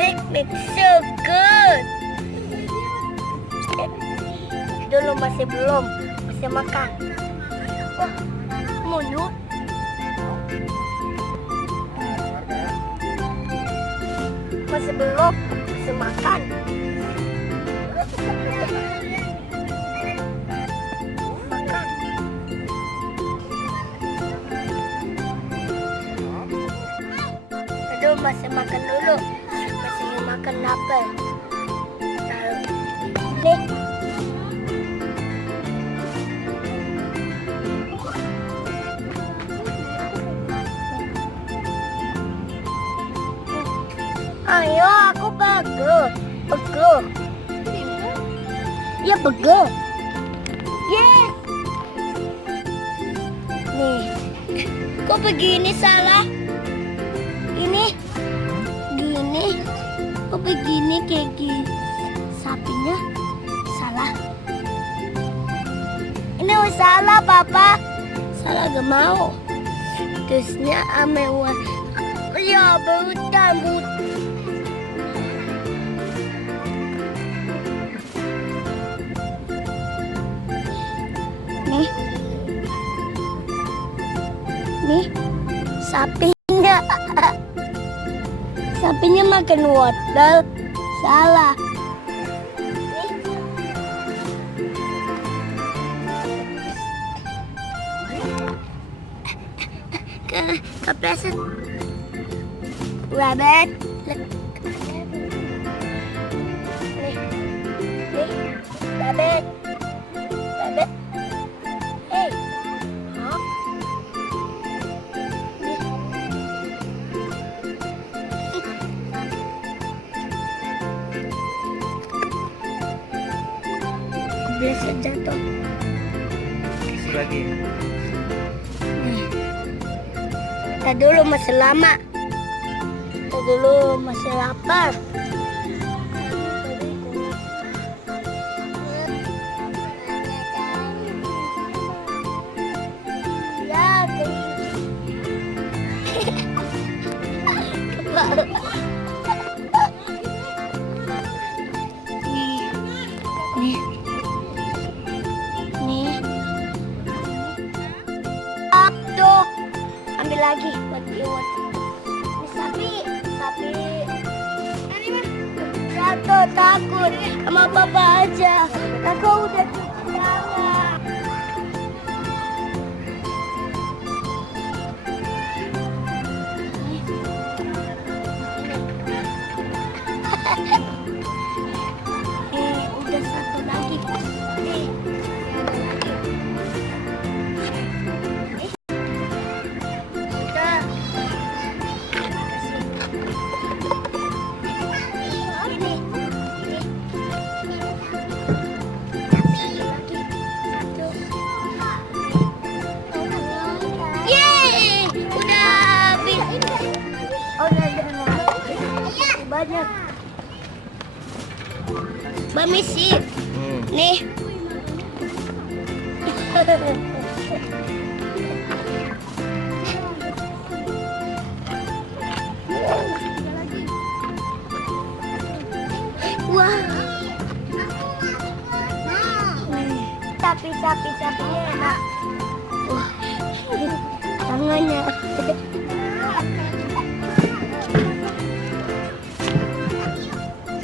picnic, so good. Dulu masih belum, masih makan. Wah, mulut. Masih belum, masih makan. Makan. Aduh, masih makan dulu. Masih makan apel. Nih. Ayo, aku begel. Ya begel. Yes. Nih. Kok begini salah? Ini gini. Kok begini kayak gini? Sapinya salah. Ini salah, Papa. Salah gak mau. Terusnya amewa. Ya, berhutang. Nih, sapinya makan wortel, salah. Kepleset. Rabbit. Nih, rabbit. Hey. Biasa jatuh. Lagi. Kita dulu masih lama. Kita dulu masih lapar. Ya, nih. Tuh, ambil lagi buat iwat. Ini sapi. Jatuh, takut sama Papa aja. Kakak udah cuci tangan. Udah satu lagi. Nih, ada lagi. Banyak. Permisi. Nih. Wah. Sapi-sapinya enak. Wah. Tangannya.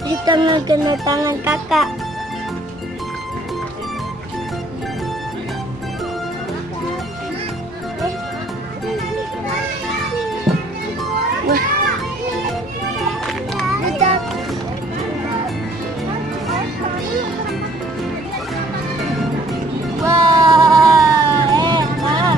Kita kena tangan kakak. Wah. Wah, enak.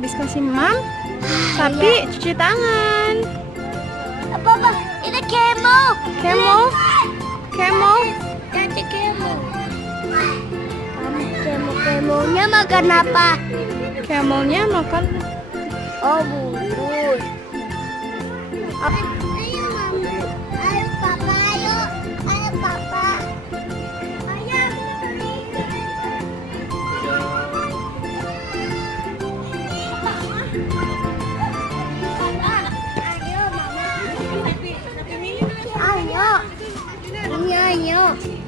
Habis kasih mam, sapi cuci tangan. Apa? Ini kemo. Nanti kemo. Kamu kemonya makan apa? Camelnya makan. Oh, bungkus. Ayo, Mama. Ayo, Papa. Ayo. Ayo, Papa. Ayo. Ayo, Mama. Ayo. Ayo.